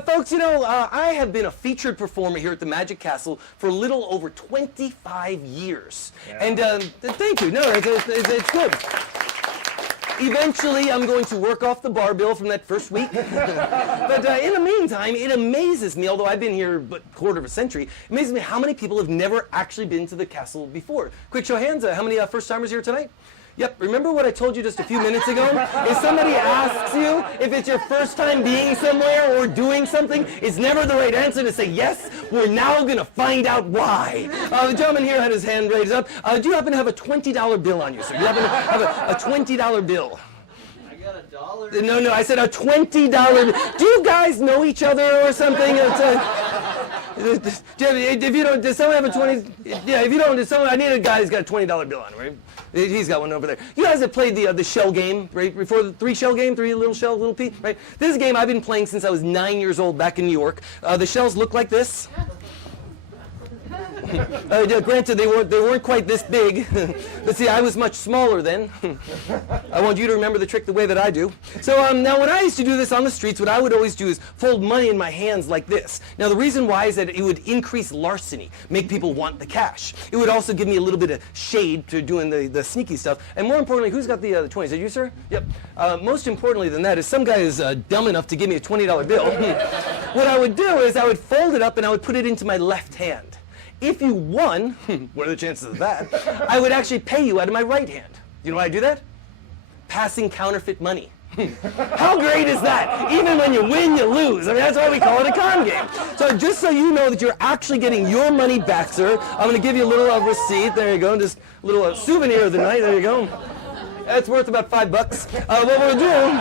folks, I have been a featured performer here at the Magic Castle for a little over 25 years. Yeah. And thank you. No, it's good. Eventually, I'm going to work off the bar bill from that first week. But in the meantime, it amazes me, although I've been here but a quarter of a century, it amazes me how many people have never actually been to the castle before. Quick show of hands, how many first-timers here tonight? Yep, remember what I told you just a few minutes ago? If somebody asks you if it's your first time being somewhere or doing something, it's never the right answer to say yes. We're now going to find out why. The gentleman here had his hand raised up. Do you happen to have a $20 bill on you, sir? Do you happen to have a $20 bill? I got $1. No, I said a $20 bill. Do you guys know each other or something? If you don't, does someone have a 20? Yeah, if you don't, does someone? I need a guy who's got a $20 bill on him, right? He's got one over there. You guys have played the shell game, right? Before the 3-shell game, 3 little shell, little P, right? This is a game I've been playing since I was 9 years old back in New York. The shells look like this. Granted, they weren't quite this big, but see, I was much smaller then. I want you to remember the trick the way that I do. So now, when I used to do this on the streets, what I would always do is fold money in my hands like this. Now, the reason why is that it would increase larceny, make people want the cash. It would also give me a little bit of shade to doing the sneaky stuff. And more importantly, who's got the 20s? Is that you, sir? Yep. Most importantly than that is some guy is dumb enough to give me a $20 bill. What I would do is I would fold it up and I would put it into my left hand. If you won, what are the chances of that? I would actually pay you out of my right hand. You know why I do that? Passing counterfeit money. How great is that? Even when you win, you lose. I mean, that's why we call it a con game. So just so you know that you're actually getting your money back, sir, I'm going to give you a little receipt. There you go. Just a little souvenir of the night. There you go. That's worth about $5. What we'll do,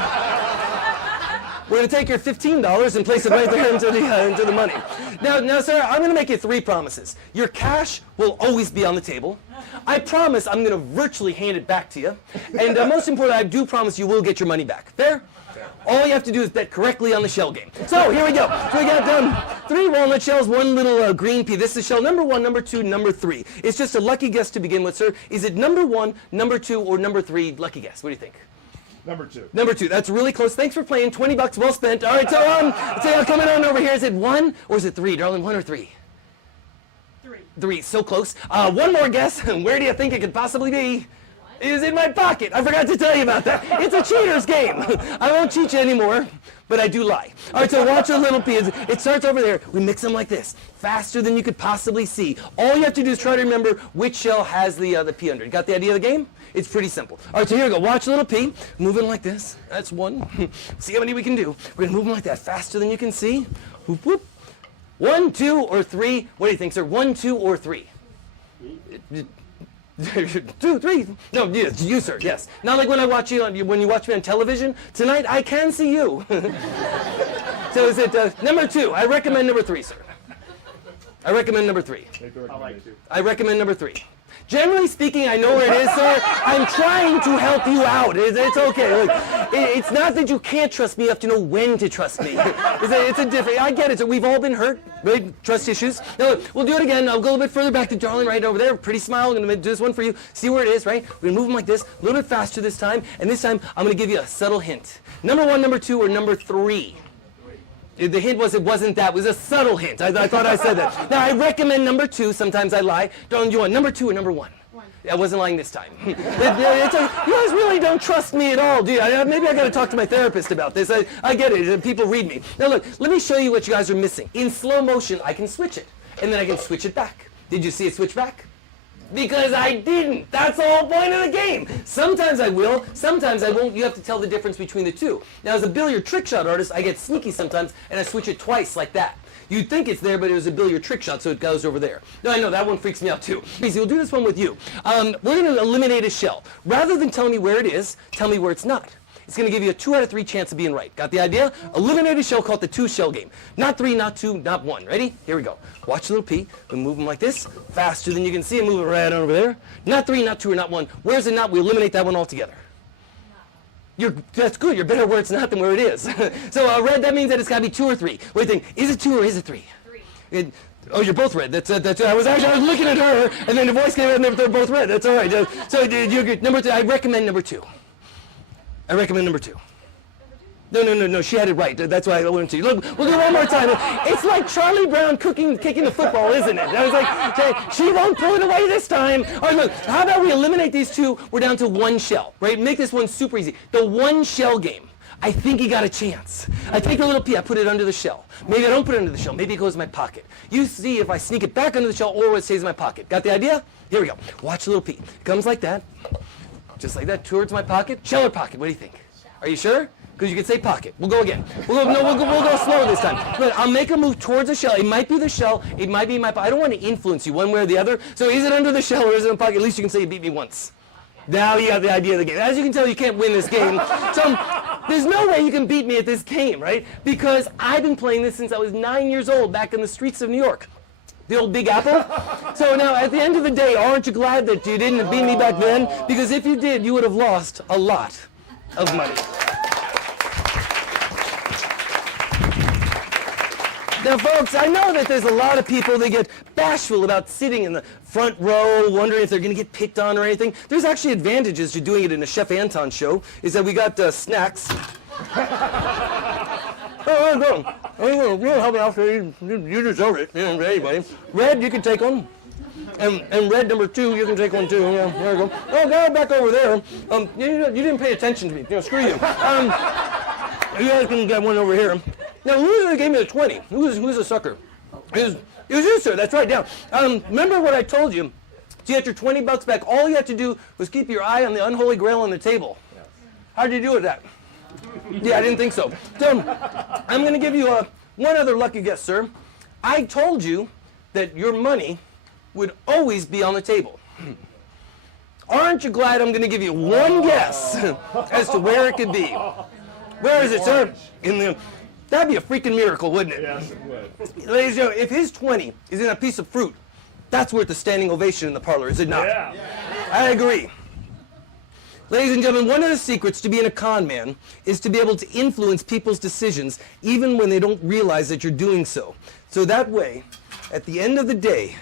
we're going to take your $15 and place it right there into the money. Now, sir, I'm going to make you 3 promises. Your cash will always be on the table. I promise I'm going to virtually hand it back to you. And most importantly, I do promise you will get your money back. Fair? All you have to do is bet correctly on the shell game. So here we go. So we got 3 walnut shells, 1 little green pea. This is shell number 1, number 2, number 3. It's just a lucky guess to begin with, sir. Is it number 1, number 2, or number 3? Lucky guess. What do you think? Number 2. Number 2. That's really close. Thanks for playing. $20 well spent. All right, so coming on over here. Is it 1 or is it 3, darling? 1 or 3? 3. So close. One more guess. Where do you think it could possibly be? Is in my pocket. I forgot to tell you about that. It's a cheater's game. I won't cheat you anymore, but I do lie. All right, so watch a little pea. It starts over there. We mix them like this, faster than you could possibly see. All you have to do is try to remember which shell has the pea under it. Got the idea of the game? It's pretty simple. All right, so here we go. Watch a little pea. Move it like this. That's 1. See how many we can do. We're going to move them like that, faster than you can see. Whoop, whoop. 1, 2, or 3. What do you think, sir? 1, 2, or 3? 2, 3. No, yes, you, sir. Yes. Not like when I watch you when you watch me on television. Tonight, I can see you. So is it number 2? I recommend number 3, sir. I recommend number 3. I like 2. I recommend number 3. Generally speaking, I know where it is, sir. I'm trying to help you out. It's okay. Look, it's not that you can't trust me. You have to know when to trust me. It's a different. I get it. So we've all been hurt, right? Trust issues. Now, look, we'll do it again. I'll go a little bit further back to darling right over there. Pretty smile. I'm going to do this one for you. See where it is, right? We're going to move them like this, a little bit faster this time. And this time, I'm going to give you a subtle hint. Number 1, number 2, or number 3? The hint was it wasn't that. It was a subtle hint. I thought I said that. Now, I recommend number 2. Sometimes I lie. Don't you want number 2 or number 1? I wasn't lying this time. You guys really don't trust me at all, do you? Maybe I got to talk to my therapist about this. I get it. People read me. Now, look, let me show you what you guys are missing. In slow motion, I can switch it, and then I can switch it back. Did you see it switch back? Because I didn't. That's the whole point of the game. Sometimes I will, sometimes I won't. You have to tell the difference between the 2. Now, as a billiard trick shot artist, I get sneaky sometimes, and I switch it twice like that. You'd think it's there, but it was a billiard trick shot, so it goes over there. No, I know, that one freaks me out too. Easy, we'll do this one with you. We're going to eliminate a shell. Rather than telling me where it is, tell me where it's not. It's going to give you a 2 out of 3 chance of being right. Got the idea? Eliminate a shell, call it the 2-shell game. Not 3, not 2, not 1. Ready? Here we go. Watch the little pea. We move them like this, faster than you can see, and move it right on over there. Not 3, not 2, or not 1. Where's it not? We eliminate that one altogether. That's good. You're better where it's not than where it is. So red, that means that it's got to be 2 or 3. What do you think? Is it 2 or is it 3? 3. Oh, you're both red. I was looking at her, and then the voice came out, and they're both red. That's all right. So you number 3. I recommend number 2. I recommend number 2. No. She had it right. That's why I went to you. Look, we'll do it one more time. It's like Charlie Brown kicking the football, isn't it? I was like, okay, she won't pull it away this time. All right, look, how about we eliminate these two? We're down to one shell, right? Make this one super easy. The one shell game. I think he got a chance. I take a little pea, I put it under the shell. Maybe I don't put it under the shell. Maybe it goes in my pocket. You see if I sneak it back under the shell or it stays in my pocket. Got the idea? Here we go. Watch the little pea. It comes like that. Just like that, towards my pocket. Shell or pocket? What do you think? Are you sure? Because you could say pocket. We'll go again. We'll go slow this time. Look, I'll make a move towards the shell. It might be the shell. It might be my pocket. I don't want to influence you one way or the other. So is it under the shell or is it in the pocket? At least you can say you beat me once. Now you got the idea of the game. As you can tell, you can't win this game. So there's no way you can beat me at this game, right? Because I've been playing this since I was 9 years old back in the streets of New York. The old Big Apple. So now, at the end of the day, aren't you glad that you didn't beat me back then? Because if you did, you would have lost a lot of money. Now, folks, I know that there's a lot of people that get bashful about sitting in the front row, wondering if they're going to get picked on or anything. There's actually advantages to doing it in a Chef Anton show, is that we got snacks. Oh, we'll help out. You deserve it. Yeah, anybody. Red, you can take one. And red number 2, you can take one too. Yeah, there you go. Oh, go back over there. You didn't pay attention to me. Screw you. You guys can get one over here. Now, who gave me a 20? Who's a sucker? It was you, sir. That's right. Now, remember what I told you? To get your $20 back, all you had to do was keep your eye on the Unholy Grail on the table. How did you do with that? Yeah, I didn't think so. So, I'm going to give you one other lucky guess, sir. I told you that your money would always be on the table. Aren't you glad I'm going to give you one guess as to where it could be? Where is it, sir? That'd be a freaking miracle, wouldn't it? Yes, it would. Ladies and gentlemen, if his 20 is in a piece of fruit, that's worth a standing ovation in the parlor, is it not? Yeah. I agree. Ladies and gentlemen, one of the secrets to being a con man is to be able to influence people's decisions even when they don't realize that you're doing so. So that way, at the end of the day,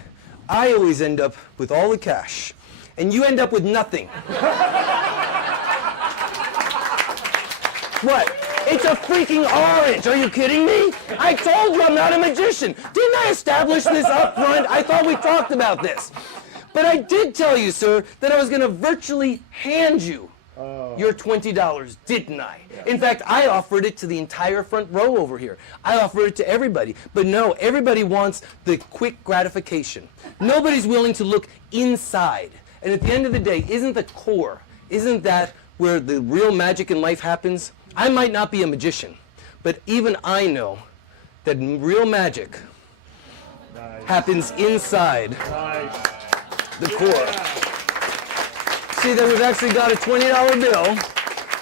I always end up with all the cash, and you end up with nothing. What? It's a freaking orange. Are you kidding me? I told you I'm not a magician. Didn't I establish this up front? I thought we talked about this. But I did tell you, sir, that I was going to virtually hand you your $20, didn't I? In fact, I offered it to the entire front row over here. I offered it to everybody. But no, everybody wants the quick gratification. Nobody's willing to look inside. And at the end of the day, isn't the core, isn't that where the real magic in life happens? I might not be a magician, but even I know that real magic happens inside the core. See that we've actually got a $20 bill.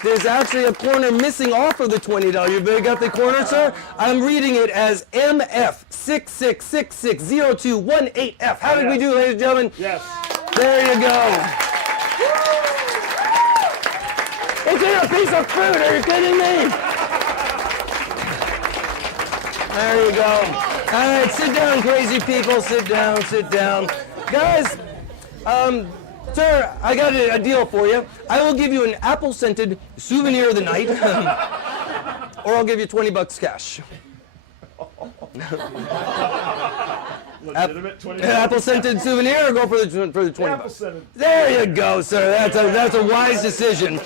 There's actually a corner missing off of the $20. You got the corner, sir? I'm reading it as MF66660218F. How did we do, ladies and gentlemen? Yes. There you go. It's in a piece of fruit, are you kidding me? There you go. All right, sit down, crazy people. Sit down, sit down. Guys, sir, I got a deal for you. I will give you an apple-scented souvenir of the night, or I'll give you $20 cash. Legitimate $20. Apple-scented souvenir, or go for the $20? Apple-scented. There you go, sir. That's a wise decision.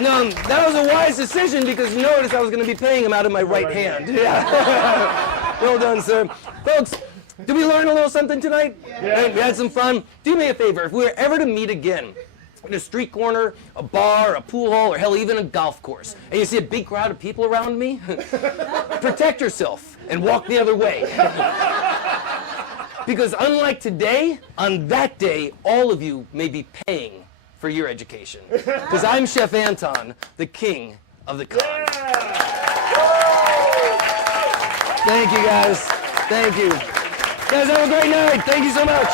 No, that was a wise decision because you noticed I was going to be paying him out of my right hand. Yeah. Well done, sir. Folks, did we learn a little something tonight? Yeah. We had some fun. Do me a favor. If we were ever to meet again, in a street corner, a bar, a pool hall, or hell, even a golf course, and you see a big crowd of people around me, protect yourself and walk the other way. Because unlike today, on that day, all of you may be paying for your education. Because I'm Chef Anton, the king of the con. Yeah. Thank you, guys. Thank you. Guys, have a great night. Thank you so much.